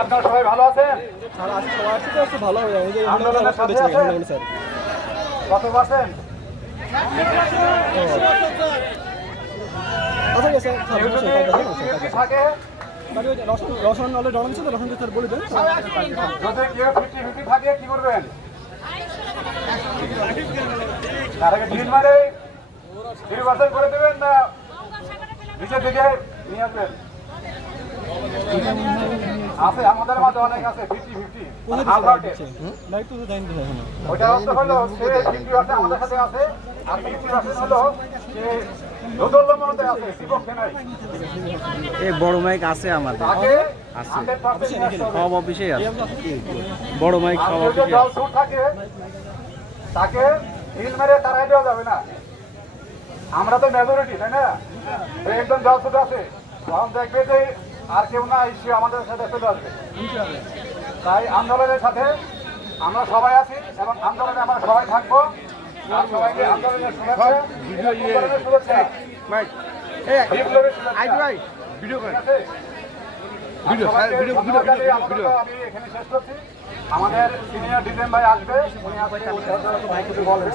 আপনারা সবাই ভালো আছেন? আন্দোলনের সাথে আছেন? কত পার্সেন্ট? থাকে রসন নলে ডন ছিল রসন স্যার বলে দেন যদি কেউ 50-50 থাকে কি করবেন? তার আগে ঢিল মারে নির্বাচন করে দেবেন না নিচের দিকে নিয়ে আসবেন? আছে আমাদের মাঝে অনেক আছে 50-50 ওইটা অর্থ হলো সে 50% আমাদের সাথে আছে আর 50% হলো সে দোদুল্যমানতে আছে, বিপক্ষে নাই। এই বড় মাইক আছে আমাদের, আগে আছে 100% সব অফিসেই আছে বড় মাইক, সব আর যদি অফিসে দল আছে। ছুট থাকে তাকে ঢিল মেরে তারাই দেওয়া যাবে না। আমরা তো মেজরিটি, তাই না? তো একজন দল ছুট আছে, তখন দেখবে যে আর কেউ না এসে আমাদের সাথে চলে আসবে। তাই আন্দোলনের সাথে আমরা সবাই আছি এবং আন্দোলনে আমরা সবাই থাকবো। আর সবাইকে আন্দোলনের শুভেচ্ছা, আন্দোলনের শুভেচ্ছা। বিপ্লবী শুভেচ্ছা। ঠিক আছে? আর সবাইকে ধন্যবাদ জানিয়ে আপাতত আমি এখানে শেষ করছি। আমাদের সিনিয়র ডিজাইন ভাই আসবে, উনি আসলে কিছু বলবেন।